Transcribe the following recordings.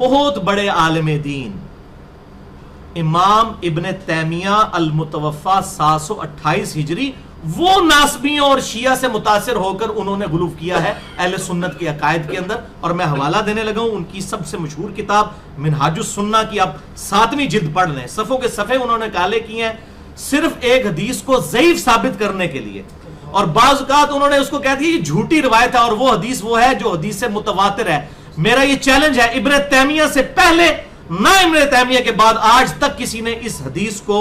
بہت بڑے عالم دین امام ابن تیمیہ المتوفا 728 ہجری، وہ ناسبیوں اور شیعہ سے متاثر ہو کر انہوں نے غلو کیا ہے اہل سنت کے عقائد کے اندر. اور میں حوالہ دینے لگا ہوں ان کی سب سے مشہور کتاب منہاج السنہ کی، آپ 7ویں جلد پڑھ لیں، صفوں کے صفحے انہوں نے کالے کیے ہیں صرف ایک حدیث کو ضعیف ثابت کرنے کے لیے. اور بعض اوقات انہوں نے اس کو کہہ دیا یہ جھوٹی روایت ہے، اور وہ حدیث وہ ہے جو حدیث سے متواتر ہے. میرا یہ چیلنج ہے، ابن تیمیہ سے پہلے نہ ابن تیمیہ کے بعد آج تک کسی نے اس حدیث کو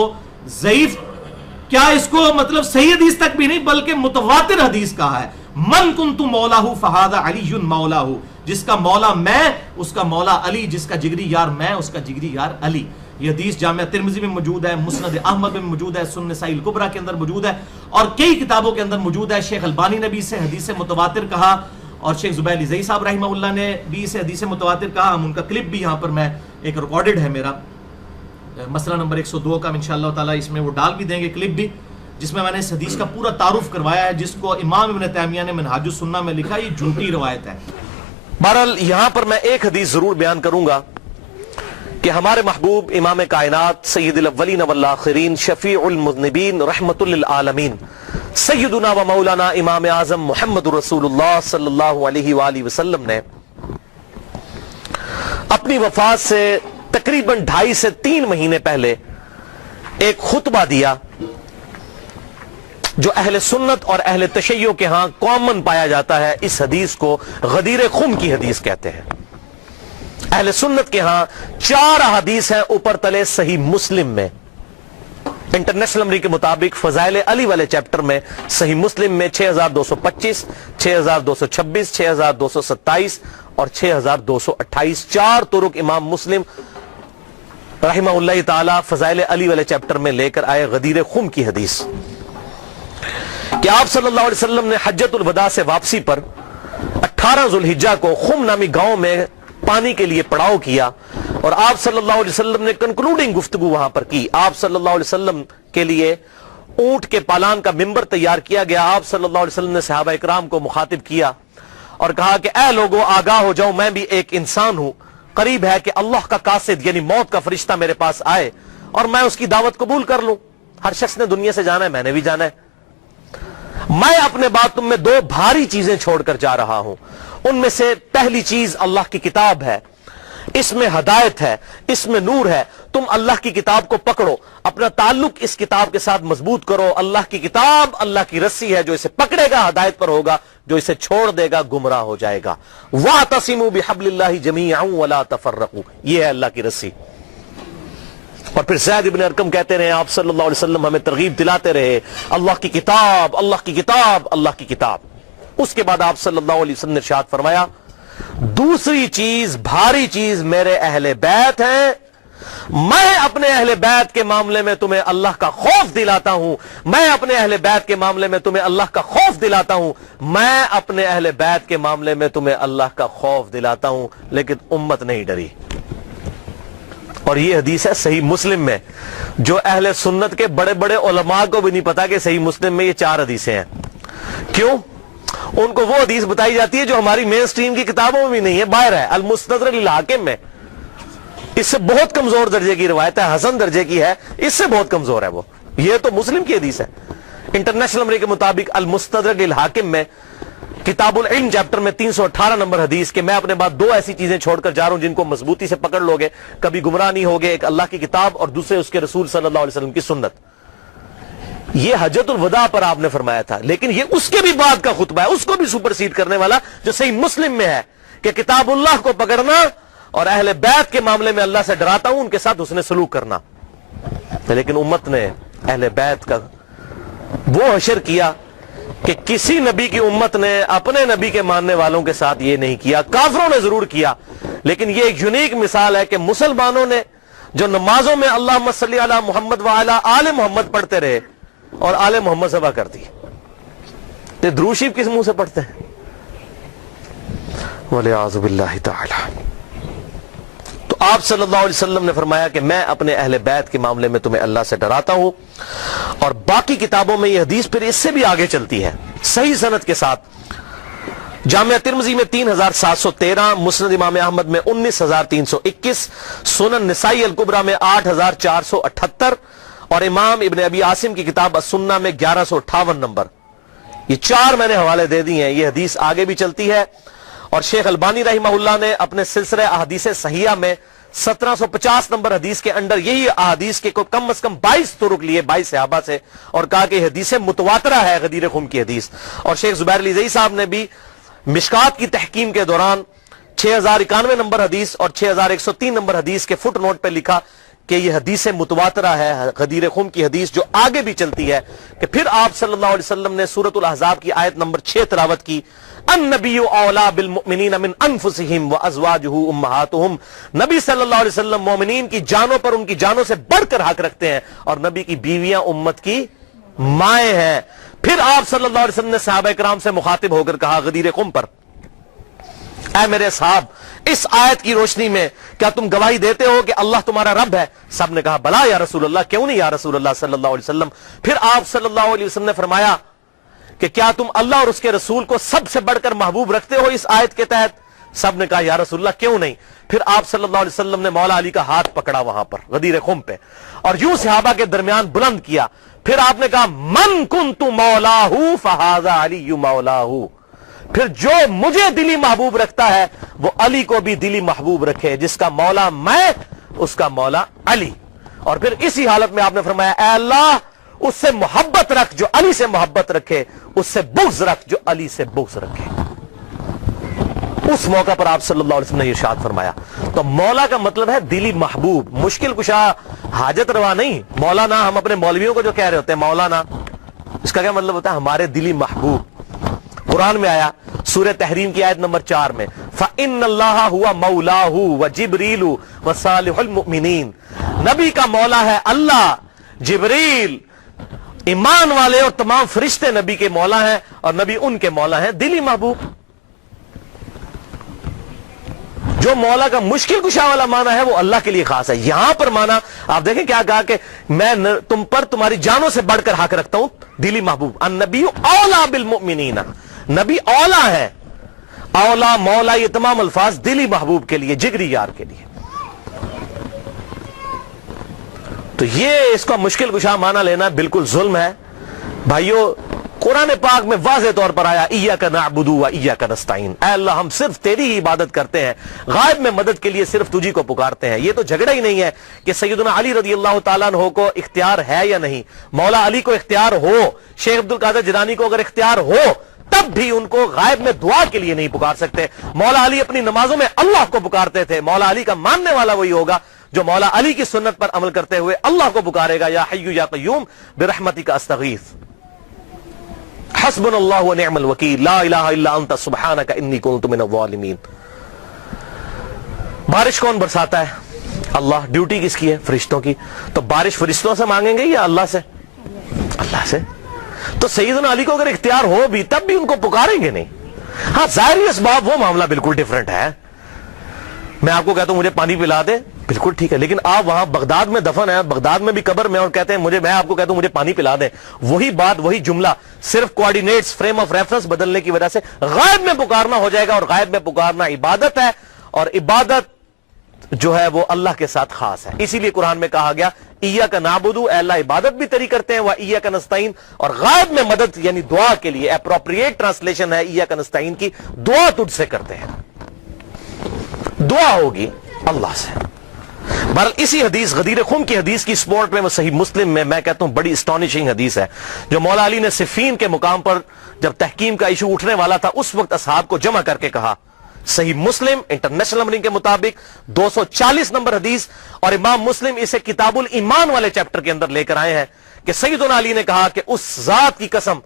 ضعیف، کیا اس کو مطلب صحیح حدیث تک بھی نہیں بلکہ متواتر حدیث کہا ہے. من کنت مولاہ فہذا علی مولاہ، جس کا مولا میں اس کا مولا علی، جس کا جگری یار میں اس کا جگری یار علی. یہ حدیث جامعہ ترمذی میں موجود ہے، مسند احمد میں موجود ہے، سنن نسائی الکبریٰ کے اندر موجود ہے، اور کئی کتابوں کے اندر موجود ہے. شیخ البانی نے بھی اسے حدیث متواتر کہا، اور شیخ زبیر علی صاحب رحمہ اللہ نے بھی اسے حدیث متواتر کہا. ہم ان کا کلپ بھی یہاں پر میں ایک ریکارڈڈ ہے میرا، مسئلہ نمبر 102 کا، انشاءاللہ تعالیٰ اس میں وہ ڈال بھی دیں گے کلپ بھی، جس میں نے اس حدیث کا پورا تعارف کروایا ہے، جس کو امام ابن تیمیہ نے منہاج السنہ میں لکھا یہ جھوٹی روایت ہے. بہرحال یہاں پر میں ایک حدیث ضرور بیان کروں گا کہ ہمارے محبوب امام کائنات سید الاولین والآخرین شفیع المذنبین رحمت للعالمین سیدنا و مولانا امام اعظم محمد رسول اللہ صلی اللہ علیہ وآلہ وسلم نے اپنی وفات سے تقریباً 2.5 سے 3 مہینے پہلے ایک خطبہ دیا جو اہل سنت اور اہل تشیع کے ہاں کامن پایا جاتا ہے. اس حدیث کو غدیر خم کی حدیث کہتے ہیں. اہل سنت کے ہاں 4 حدیث ہیں اوپر تلے صحیح مسلم میں. انٹرنیشنل نمبر کے مطابق فضائل علی والے چیپٹر میں صحیح مسلم میں 6225 6226 6227 اور 6228 4 طرق امام مسلم رحمہ اللہ تعالی فضائل علی والے چیپٹر میں لے کر آئے. غدیر خم کی حدیث کہ آپ صلی اللہ علیہ وسلم نے حجۃ الوداع سے واپسی پر 18 ذوالحجہ کو خم نامی گاؤں میں پانی کے لیے پڑاؤ کیا، اور آپ صلی اللہ علیہ وسلم نے کنکلوڈنگ گفتگو وہاں پر کی. آپ صلی اللہ علیہ وسلم کے لیے اونٹ کے پالان کا ممبر تیار کیا گیا. آپ صلی اللہ علیہ وسلم نے صحابہ اکرام کو مخاطب کیا اور کہا کہ اے لوگوں آگاہ ہو جاؤ، میں بھی ایک انسان ہوں، قریب ہے کہ اللہ کا قاصد یعنی موت کا فرشتہ میرے پاس آئے اور میں اس کی دعوت قبول کر لوں. ہر شخص نے دنیا سے جانا ہے، میں نے بھی جانا ہے. میں اپنے بعد تم میں 2 بھاری چیزیں چھوڑ کر جا رہا ہوں. ان میں سے پہلی چیز اللہ کی کتاب ہے، اس میں ہدایت ہے، اس میں نور ہے. تم اللہ کی کتاب کو پکڑو، اپنا تعلق اس کتاب کے ساتھ مضبوط کرو. اللہ کی کتاب اللہ کی رسی ہے، جو اسے پکڑے گا ہدایت پر ہوگا، جو اسے چھوڑ دے گا گمراہ ہو جائے گا. وَاعْتَصِمُوا بِحَبْلِ اللَّهِ جَمِيعًا وَلَا تَفَرَّقُوا، یہ ہے اللہ کی رسی. اور پھر زید ابن ارقم کہتے رہے آپ صلی اللہ علیہ وسلم ہمیں ترغیب دلاتے رہے اللہ کی کتاب اللہ کی کتاب اللہ کی کتاب. اس کے بعد آپ صلی اللہ علیہ وسلم نے ارشاد فرمایا دوسری چیز بھاری چیز میرے اہل بیت ہیں. میں اپنے اہل بیت کے معاملے میں تمہیں اللہ کا خوف دلاتا ہوں، میں اپنے اہل بیت کے معاملے میں تمہیں اللہ کا خوف دلاتا ہوں، میں اپنے اہل بیت کے معاملے میں تمہیں اللہ کا خوف دلاتا ہوں. لیکن امت نہیں ڈری. اور یہ حدیث ہے صحیح مسلم میں، جو اہل سنت کے بڑے بڑے علماء کو بھی نہیں پتا کہ صحیح مسلم میں یہ 4 حدیثیں ہیں. کیوں؟ ان کو وہ حدیث بتائی جاتی ہے جو ہماری مین سٹریم کی کتابوں میں بھی نہیں ہے، باہر ہے المستدرک للحاکم میں. اس سے بہت کمزور درجے کی روایت ہے، حسن درجے کی ہے، اس سے بہت کمزور ہے وہ. یہ تو مسلم کی حدیث ہے. انٹرنیشنل نمبر کے مطابق المستدرک للحاکم میں کتاب العلم چیپٹر میں 318 نمبر حدیث کہ میں اپنے بعد 2 ایسی چیزیں چھوڑ کر جا رہا ہوں جن کو مضبوطی سے پکڑ لوگے کبھی گمراہ نہیں ہوگے. ایک اللہ کی کتاب اور دوسرے اس کے رسول صلی اللہ علیہ وسلم کی سنت. یہ حجۃ الوداع پر آپ نے فرمایا تھا، لیکن یہ اس کے بھی بعد کا خطبہ ہے، اس کو بھی سپر سیڈ کرنے والا جو صحیح مسلم میں ہے کہ کتاب اللہ کو پکڑنا اور اہل بیت کے معاملے میں اللہ سے ڈراتا ہوں، ان کے ساتھ حسن سلوک کرنا. لیکن امت نے اہل بیت کا وہ حشر کیا کہ کسی نبی کی امت نے اپنے نبی کے ماننے والوں کے ساتھ یہ نہیں کیا. کافروں نے ضرور کیا، لیکن یہ ایک یونیک مثال ہے کہ مسلمانوں نے جو نمازوں میں اللہم صلی علی محمد وعلی آل محمد پڑھتے رہے اور آل محمد ذبح کر دی. یہ درود شریف کس منہ سے پڑھتے ہیں؟ والعیاذ باللہ تعالی. تو آپ صلی اللہ علیہ وسلم نے فرمایا کہ میں اپنے اہل بیت کے معاملے میں تمہیں اللہ سے ڈراتا ہوں. اور باقی کتابوں میں یہ حدیث پھر اس سے بھی آگے چلتی ہے صحیح سند کے ساتھ. جامعہ ترمذی میں 3713، مسند امام احمد میں 19321، سنن نسائی الکبریٰ میں 8478 اور امام ابن ابی عاصم کی کتاب السنہ میں 1158 نمبر. یہ 4 میں نے حوالے دے دی ہیں. یہ حدیث آگے بھی چلتی ہے اور شیخ البانی رحمہ اللہ نے اپنے سلسلہ احادیث صحیحہ میں 1750 نمبر حدیث کے اندر یہی احادیث کے کم از کم 22 طرق لیے 22 صحابہ سے اور کہا کہ حدیث متواترہ ہے غدیر خم کی حدیث. اور شیخ زبیر علی زئی صاحب نے بھی مشکات کی تحکیم کے دوران 6091 نمبر حدیث اور 6103 نمبر حدیث کے فٹ نوٹ پہ لکھا کہ یہ حدیث متواترہ ہے غدیر خم کی حدیث، جو آگے بھی چلتی ہے کہ پھر آپ صلی اللہ علیہ وسلم نے سورۃ الاحزاب کی آیت نمبر 6 تلاوت کی، النبی اولا بالمؤمنین من انفسہم وازواجہ امہاتہم. نبی صلی اللہ علیہ وسلم مومنین کی جانوں پر ان کی جانوں سے بڑھ کر حق رکھتے ہیں اور نبی کی بیویاں امت کی مائیں ہیں. پھر آپ صلی اللہ علیہ وسلم نے صحابہ کرام سے مخاطب ہو کر کہا غدیر خم پر، اے میرے اصحاب، اس آیت کی روشنی میں کیا تم گواہی دیتے ہو کہ اللہ تمہارا رب ہے؟ سب نے کہا بلا یا رسول اللہ، کیوں نہیں یا رسول اللہ صلی اللہ علیہ وسلم. پھر آپ صلی اللہ علیہ وسلم نے فرمایا کہ کیا تم اللہ اور اس کے رسول کو سب سے بڑھ کر محبوب رکھتے ہو اس آیت کے تحت؟ سب نے کہا یا رسول اللہ کیوں نہیں. پھر آپ صلی اللہ علیہ وسلم نے مولا علی کا ہاتھ پکڑا وہاں پر غدیر خم پہ اور یوں صحابہ کے درمیان بلند کیا. پھر آپ نے کہا من کنت مولاہ فہذا علی مولاہ. پھر جو مجھے دلی محبوب رکھتا ہے وہ علی کو بھی دلی محبوب رکھے، جس کا مولا میں اس کا مولا علی. اور پھر اسی حالت میں آپ نے فرمایا اے اللہ اس سے محبت رکھ جو علی سے محبت رکھے، اس سے بغض رکھ جو علی سے بغض رکھے. اس موقع پر آپ صلی اللہ علیہ وسلم نے ارشاد فرمایا. تو مولا کا مطلب ہے دلی محبوب، مشکل کشا، حاجت روا نہیں. مولانا ہم اپنے مولویوں کو جو کہہ رہے ہوتے ہیں مولانا، اس کا کیا مطلب ہوتا ہے؟ ہمارے دلی محبوب. قرآن میں آیا سورہ تحریم کی آیت نمبر 4 میں فَإِنَّ اللَّهَ هُوَ مَوْلَاهُ وَجِبْرِيلُ وَصَالِحُ الْمُؤْمِنِينَ. نبی کا مولا ہے اللہ، جبریل، ایمان والے اور تمام فرشتے نبی کے مولا ہیں اور نبی ان کے مولا ہیں دلی محبوب. جو مولا کا مشکل کشا والا معنی ہے وہ اللہ کے لیے خاص ہے. یہاں پر معنی آپ دیکھیں کیا کہا کہ میں تم پر تمہاری جانوں سے بڑھ کر حق رکھتا ہوں دلی محبوب. النبی اولا بالمؤمنین، نبی اولا ہے. اولا مولا یہ تمام الفاظ دلی محبوب کے لیے، جگری یار کے لیے. تو یہ اس کا مشکل کشا معنی لینا بالکل ظلم ہے بھائیو. قرآن پاک میں واضح طور پر آیا ایاک نعبد و ایاک نستعین، اے اللہ ہم صرف تیری ہی عبادت کرتے ہیں، غائب میں مدد کے لیے صرف تجھی کو پکارتے ہیں. یہ تو جھگڑا ہی نہیں ہے کہ سیدنا علی رضی اللہ تعالیٰ عنہ کو اختیار ہے یا نہیں. مولا علی کو اختیار ہو، شیخ عبد القادر جیلانی کو اگر اختیار ہو تب بھی ان کو غائب میں دعا کے لیے نہیں پکار سکتے. مولا علی اپنی نمازوں میں اللہ کو پکارتے تھے. مولا علی کا ماننے والا وہی ہوگا جو مولا علی کی سنت پر عمل کرتے ہوئے اللہ کو پکارے گا یا حی یا قیوم برحمتک استغیث، حسبنا اللہ ونعم الوکیل، لا الہ الا انت سبحانک انی کنت من الظالمین. بارش کون برساتا ہے؟ اللہ. ڈیوٹی کس کی ہے؟ فرشتوں کی. تو بارش فرشتوں سے مانگیں گے یا اللہ سے؟ اللہ سے. تو سیدنا علی کو اگر اختیار ہو بھی تب بھی ان کو پکاریں گے نہیں. ہاں ظاہری اسباب وہ معاملہ بالکل ڈیفرنٹ ہے. میں آپ کو کہتا ہوں مجھے پانی پلا دے، بالکل ٹھیک ہے، لیکن آپ وہاں بغداد میں دفن ہیں، بغداد میں بھی قبر میں، اور کہتے ہیں میں آپ کو کہتا ہوں مجھے پانی پلا دیں، وہی بات وہی جملہ صرف کوآرڈینیٹس فریم آف ریفرنس بدلنے کی وجہ سے غائب میں پکارنا ہو جائے گا. اور غائب میں پکارنا عبادت ہے اور عبادت جو ہے وہ اللہ کے ساتھ خاص ہے. اسی لیے قرآن میں کہا گیا ایاک نعبد، اے اللہ عبادت بھی تیری کرتے ہیں، و ایاک نستعین، اور غائب میں مدد یعنی دعا کے لیے اپروپریٹ ٹرانسلیشن ہے ایاک نستعین کی، دعا تجھ سے کرتے ہیں. دعا ہوگی اللہ سے. بہرحال اسی حدیث غدیر خم کی حدیث کی سپورٹ میں وہ صحیح مسلم میں کہتا ہوں بڑی اسٹانشنگ حدیث ہے، جو مولا علی نے صفین کے مقام پر جب تحکیم کا ایشو اٹھنے والا تھا اس وقت اصحاب کو جمع کر کے کہا. صحیح مسلم انٹرنیشنل نمبرنگ کے مطابق 240 نمبر حدیث، اور امام مسلم اسے کتاب الایمان والے چیپٹر کے اندر لے کر آئے ہیں کہ سیدنا علی نے کہا کہ اس ذات کی قسم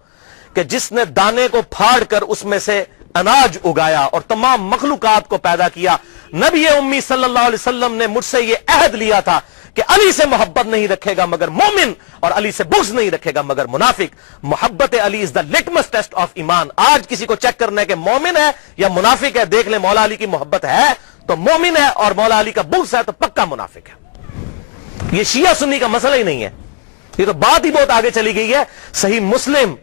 کہ جس نے دانے کو پھاڑ کر اس میں سے اناج اگایا اور تمام مخلوقات کو پیدا کیا، نبی امی صلی اللہ علیہ وسلم نے مجھ سے یہ عہد لیا تھا کہ علی سے محبت نہیں رکھے گا مگر مومن اور علی سے بغض نہیں رکھے گا مگر منافق. محبت علی از دا لٹمس ٹیسٹ آف ایمان. آج کسی کو چیک کرنا ہے کہ مومن ہے یا منافق ہے، دیکھ لیں مولا علی کی محبت ہے تو مومن ہے اور مولا علی کا بغض ہے تو پکا منافق ہے. یہ شیعہ سنی کا مسئلہ ہی نہیں ہے، یہ تو بات ہی بہت آگے چلی گئی ہے. صحیح مسلم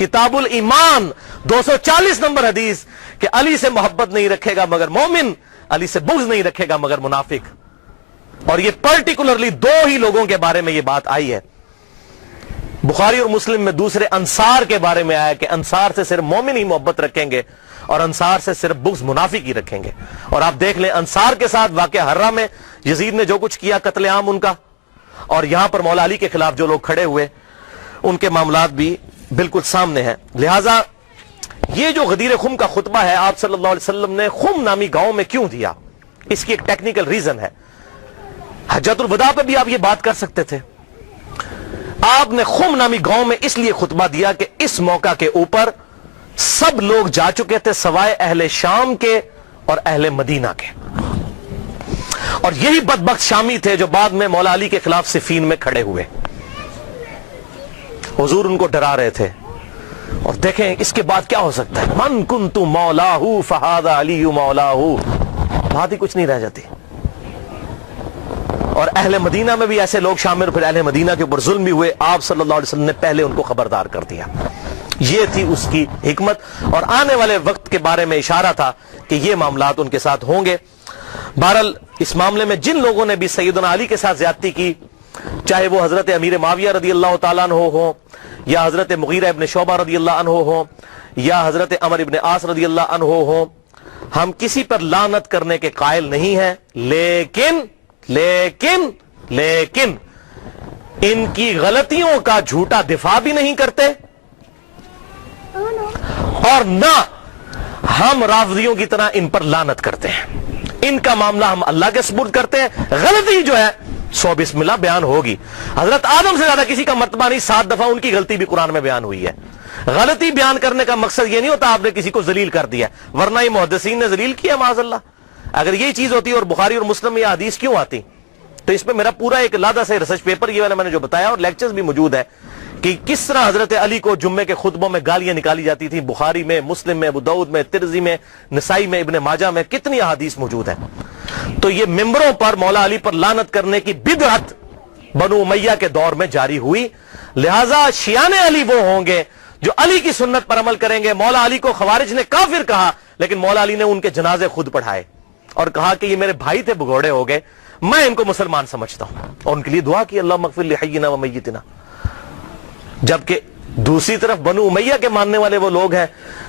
کتاب الایمان 240 نمبر حدیث کہ علی سے محبت نہیں رکھے گا مگر مومن، علی سے بغض نہیں رکھے گا مگر منافق. اور یہ پرٹیکولرلی دو ہی لوگوں کے بارے میں یہ بات آئی ہے. بخاری اور مسلم میں دوسرے انصار کے بارے میں آیا کہ انصار سے صرف مومن ہی محبت رکھیں گے اور انصار سے صرف بغض منافق ہی رکھیں گے. اور آپ دیکھ لیں انصار کے ساتھ واقعہ حرہ میں یزید نے جو کچھ کیا، قتل عام ان کا، اور یہاں پر مولا علی کے خلاف جو لوگ کھڑے ہوئے ان کے معاملات بھی بالکل سامنے ہیں. لہٰذا یہ جو غدیر خم کا خطبہ ہے آپ صلی اللہ علیہ وسلم نے خم نامی گاؤں میں کیوں دیا، اس کی ایک ٹیکنیکل ریزن ہے. حجۃ الوداع پہ بھی آپ یہ بات کر سکتے تھے. آپ نے خم نامی گاؤں میں اس لیے خطبہ دیا کہ اس موقع کے اوپر سب لوگ جا چکے تھے سوائے اہل شام کے اور اہل مدینہ کے، اور یہی بدبخت شامی تھے جو بعد میں مولا علی کے خلاف صفین میں کھڑے ہوئے. حضور ان کو ڈرا رہے تھے. اور دیکھیں اس کے بعد کیا ہو سکتا ہے، من کنت مولاہ فہذا علی مولاہ، بات ہی کچھ نہیں رہ جاتی. اور اہل مدینہ میں بھی ایسے لوگ شامل، پھر اہل مدینہ کے اوپر ظلم بھی ہوئے. آپ صلی اللہ علیہ وسلم نے پہلے ان کو خبردار کر دیا. یہ تھی اس کی حکمت، اور آنے والے وقت کے بارے میں اشارہ تھا کہ یہ معاملات ان کے ساتھ ہوں گے. بہرحال اس معاملے میں جن لوگوں نے بھی سیدنا علی کے ساتھ زیادتی کی، چاہے وہ حضرت امیر معاویہ رضی اللہ تعالیٰ عنہ ہو، یا حضرت مغیرہ ابن شعبہ رضی اللہ عنہ ہو، یا حضرت عمر ابن عاص رضی اللہ عنہ ہو، ہم کسی پر لعنت کرنے کے قائل نہیں ہیں، لیکن ان کی غلطیوں کا جھوٹا دفاع بھی نہیں کرتے، اور نہ ہم رافضیوں کی طرح ان پر لعنت کرتے ہیں. ان کا معاملہ ہم اللہ کے سپرد کرتے ہیں. غلطی جو ہے 100 بسم اللہ بیان ہوگی. حضرت آدم سے زیادہ کسی کا مرتبہ نہیں، 7 دفعہ ان کی غلطی بھی قرآن میں بیان ہوئی ہے. غلطی بیان کرنے کا مقصد یہ نہیں ہوتا آپ نے کسی کو ذلیل کر دیا، ورنہ یہ محدثین نے ذلیل کیا معاذ اللہ. اگر یہی چیز ہوتی اور بخاری اور مسلم میں یہ حدیث کیوں آتی، تو اس پہ میرا پورا ایک علیحدہ سے ریسرچ پیپر یہ والا میں نے جو بتایا، اور لیکچرز بھی موجود ہے کہ کس طرح حضرت علی کو جمعے کے خطبوں میں گالیاں نکالی جاتی تھی. بخاری میں، مسلم میں، ابو داؤد میں، ترمذی میں، نسائی میں، ابن ماجہ میں کتنی احادیث موجود ہیں. تو یہ ممبروں پر مولا علی پر لعنت کرنے کی بدعت بنو امیہ کے دور میں جاری ہوئی. لہٰذا شیعان علی وہ ہوں گے جو علی کی سنت پر عمل کریں گے. مولا علی کو خوارج نے کافر کہا، لیکن مولا علی نے ان کے جنازے خود پڑھائے اور کہا کہ یہ میرے بھائی تھے، بگوڑے ہو گئے، میں ان کو مسلمان سمجھتا ہوں، اور ان کے لیے دعا کی اللہم اغفر لحینا و میتنا. جبکہ دوسری طرف بنو امیہ کے ماننے والے وہ لوگ ہیں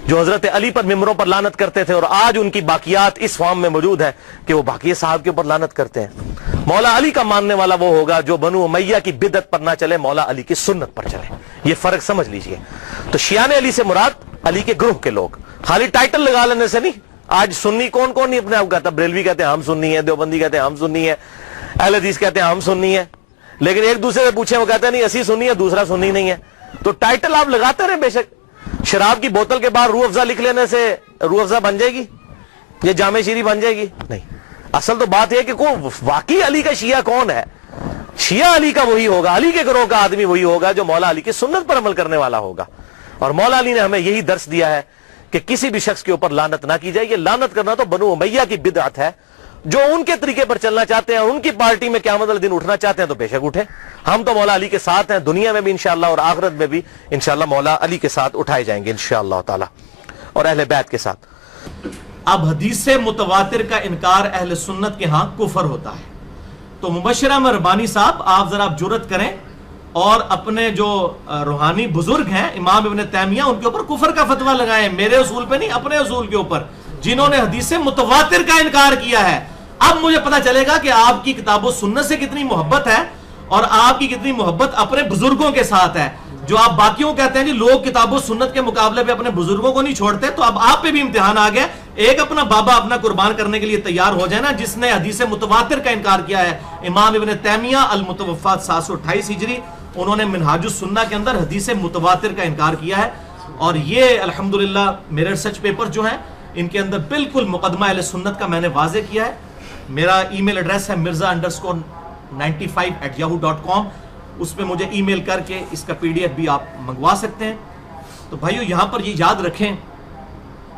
جو حضرت علی پر ممبروں پر لعنت کرتے تھے، اور آج ان کی باقیات اس فارم میں موجود ہے کہ وہ باقی صاحب کے اوپر لعنت کرتے ہیں. مولا علی کا ماننے والا وہ ہوگا جو بنو امیہ کی بدعت پر نہ چلے، مولا علی کی سنت پر چلے. یہ فرق سمجھ لیجئے. تو شیعان علی سے مراد علی کے گروہ کے لوگ. خالی ٹائٹل لگا لینے سے نہیں. آج سنی کون کون نہیں اپنے آپ کہتا، بریلوی کہتے ہیں ہم سنی ہیں، دیوبندی کہتے ہیں ہم سنی ہیں، اہل حدیث کہتے ہیں ہم سنی ہیں، لیکن ایک دوسرے سے پوچھیں وہ کہتے ہیں نہیں اسی سنی ہے، دوسرا سنی نہیں ہے. تو ٹائٹل آپ لگاتے رہے. بے شک شراب کی بوتل کے بعد روح افزا لکھ لینے سے روح افزا بن جائے گی، یہ جامع شیری بن جائے گی؟ نہیں. اصل تو بات یہ کہ واقعی علی کا شیعہ کون ہے. شیعہ علی کا وہی ہوگا، علی کے گروہ کا آدمی وہی ہوگا جو مولا علی کی سنت پر عمل کرنے والا ہوگا. اور مولا علی نے ہمیں یہی درس دیا ہے کہ کسی بھی شخص کے اوپر لعنت نہ کی جائے. یہ لعنت کرنا تو بنو امیہ کی بدعت ہے. جو ان کے طریقے پر چلنا چاہتے ہیں، ان کی پارٹی میں قیامت والے دن اٹھنا چاہتے ہیں تو بے شک اٹھیں. ہم تو مولا علی کے ساتھ ہیں، دنیا میں بھی انشاءاللہ اور آخرت میں بھی انشاءاللہ مولا علی کے ساتھ اٹھائے جائیں گے انشاءاللہ تعالی، اور اہل بیت کے ساتھ. اب حدیث متواتر کا انکار اہل سنت کے ہاں کفر ہوتا ہے. تو مبشرہ میں ربانی صاحب آپ ذرا جرأت کریں اور اپنے جو روحانی بزرگ ہیں امام ابن تیمیہ ان کے اوپر کفر کا فتویٰ لگائیں، میرے اصول پہ نہیں، اپنے اصول کے اوپر، جنہوں نے حدیث متواتر کا انکار کیا ہے. اب مجھے پتا چلے گا کہ آپ کی کتاب و سنت سے کتنی محبت ہے اور آپ کی کتنی محبت اپنے بزرگوں کے ساتھ ہے. جو آپ باقیوں کہتے ہیں جی لوگ کتاب و سنت کے مقابلے پہ اپنے بزرگوں کو نہیں چھوڑتے، تو اب آپ پہ بھی امتحان آ گیا. ایک اپنا بابا اپنا قربان کرنے کے لیے تیار ہو جائے نا، جس نے حدیث متواتر کا انکار کیا ہے. امام ابن تیمیہ المتوفی 728 ہجری، انہوں نے منہاج السنہ کے اندر حدیث متواتر کا انکار کیا ہے. اور یہ الحمدللہ میرے ریسرچ پیپر جو ہیں ان کے اندر بالکل مقدمہ اہل سنت کا میں نے واضح کیا ہے. میرا ای میل ایڈریس ہے mirza_95@yahoo.com. اس پہ مجھے ای میل کر کے اس کا PDF بھی آپ منگوا سکتے ہیں. تو بھائیو یہاں پر یہ یاد رکھیں،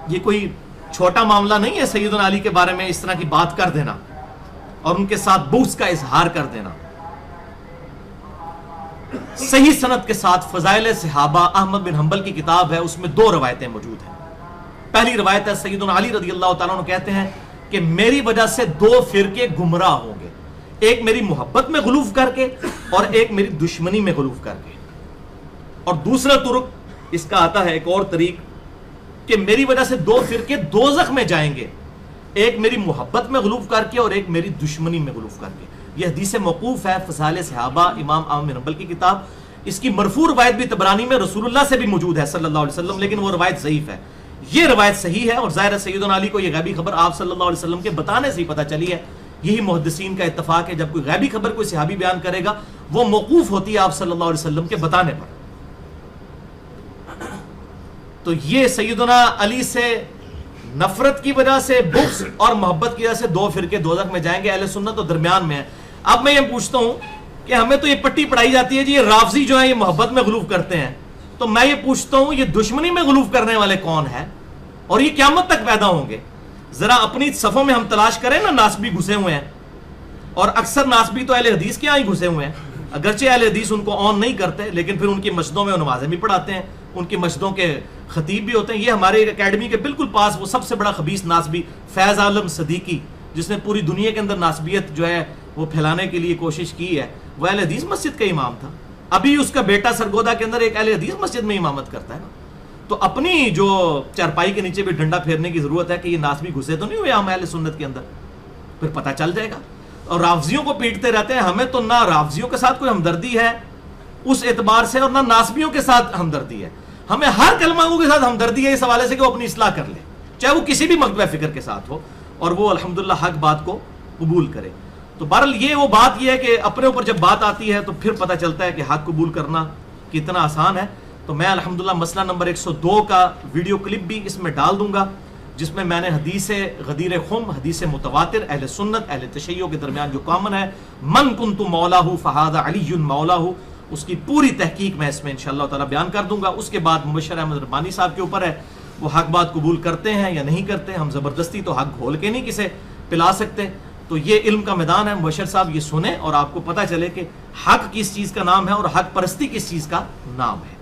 یہ کوئی چھوٹا معاملہ نہیں ہے سیدنا علی کے بارے میں اس طرح کی بات کر دینا اور ان کے ساتھ بغض کا اظہار کر دینا. صحیح سند کے ساتھ فضائل صحابہ احمد بن حنبل کی کتاب ہے، اس میں 2 روایتیں موجود ہیں۔ پہلی روایت ہے سیدنا علی رضی اللہ تعالیٰ عنہ کہتے ہیں کہ میری وجہ سے 2 فرقے گمراہ ہوں گے، ایک میری محبت میں غلوف کر کے اور ایک میری دشمنی میں غلوف کر کے۔ اور دوسرا طرق اس کا آتا ہے، ایک اور طریق، کہ میری وجہ سے 2 فرقے دوزخ میں جائیں گے، ایک میری محبت میں غلوف کر کے اور ایک میری دشمنی میں غلوف کر کے۔ یہ حدیث موقوف ہے، فضائل صحابہ امام احمد بن حنبل کی کتاب۔ اس کی مرفوع روایت بھی طبرانی میں رسول اللہ سے بھی موجود ہے صلی اللہ علیہ وسلم، لیکن وہ روایت ضعیف ہے۔ یہ روایت صحیح ہے، اور ظاہر سیدنا علی کو یہ غیبی خبر آپ صلی اللہ علیہ وسلم کے بتانے سے ہی پتہ چلی ہے۔ یہی محدثین کا اتفاق ہے، جب کوئی غیبی خبر کوئی صحابی بیان کرے گا وہ موقوف ہوتی ہے آپ صلی اللہ علیہ وسلم کے بتانے پر۔ تو یہ سیدنا علی سے نفرت کی وجہ سے، بغض اور محبت کی وجہ سے 2 فرقے دوزخ میں جائیں گے، اہل سنت تو درمیان میں ہے۔ اب میں یہ پوچھتا ہوں کہ ہمیں تو یہ پٹی پڑھائی جاتی ہے جی، یہ رافضی جو ہیں یہ محبت میں غلوف کرتے ہیں، تو میں یہ پوچھتا ہوں یہ دشمنی میں غلوف کرنے والے کون ہیں اور یہ قیامت تک پیدا ہوں گے؟ ذرا اپنی صفوں میں ہم تلاش کریں نا، ناسبی گھسے ہوئے ہیں، اور اکثر ناسبی تو اہل حدیث کے یہاں ہی گھسے ہوئے ہیں، اگرچہ اہل حدیث ان کو آن نہیں کرتے، لیکن پھر ان کی مسجدوں میں نمازیں بھی پڑھاتے ہیں، ان کی مسجدوں کے خطیب بھی ہوتے ہیں۔ یہ ہمارے اکیڈمی کے بالکل پاس وہ سب سے بڑا خبیث ناسبی فیض عالم صدیقی، جس نے پوری دنیا کے اندر ناسبیت جو ہے وہ پھیلانے کے لیے کوشش کی ہے، وہ اہل حدیث مسجد کا امام تھا۔ ابھی اس کا بیٹا سرگودا کے اندر ایک اہل حدیث مسجد میں امامت کرتا ہے نا۔ تو اپنی جو چارپائی کے نیچے بھی ڈنڈا پھیرنے کی ضرورت ہے کہ یہ ناسبی گھسے تو نہیں ہوئے ہم اہل سنت کے اندر، پھر پتہ چل جائے گا۔ اور رافضیوں کو پیٹتے رہتے ہیں، ہمیں تو نہ رافضیوں کے ساتھ کوئی ہمدردی ہے اس اعتبار سے، اور نہ ناسبیوں کے ساتھ ہمدردی ہے، ہمیں ہر کلمہ گو کے ساتھ ہمدردی ہے اس حوالے سے کہ وہ اپنی اصلاح کر لے، چاہے وہ کسی بھی مکتبہ فکر کے ساتھ ہو، اور وہ الحمدللہ حق بات کو قبول کرے۔ تو بہرحال یہ وہ بات یہ ہے کہ اپنے اوپر جب بات آتی ہے تو پھر پتہ چلتا ہے کہ حق قبول کرنا کتنا آسان ہے۔ تو میں الحمدللہ مسئلہ نمبر 102 کا ویڈیو کلپ بھی اس میں ڈال دوں گا، جس میں میں نے حدیث غدیر خم، حدیث متواتر، اہل سنت اہل تشیع کے درمیان جو کامن ہے، من کنت مولاہ فہذا علی مولاہ، اس کی پوری تحقیق میں اس میں انشاءاللہ تعالی بیان کر دوں گا۔ اس کے بعد مبشر احمد ربانی صاحب کے اوپر ہے، وہ حق بات قبول کرتے ہیں یا نہیں کرتے۔ ہم زبردستی تو حق گھول کے نہیں کسے پلا سکتے، تو یہ علم کا میدان ہے۔ مبشر صاحب یہ سنیں اور آپ کو پتہ چلے کہ حق کس چیز کا نام ہے اور حق پرستی کس چیز کا نام ہے۔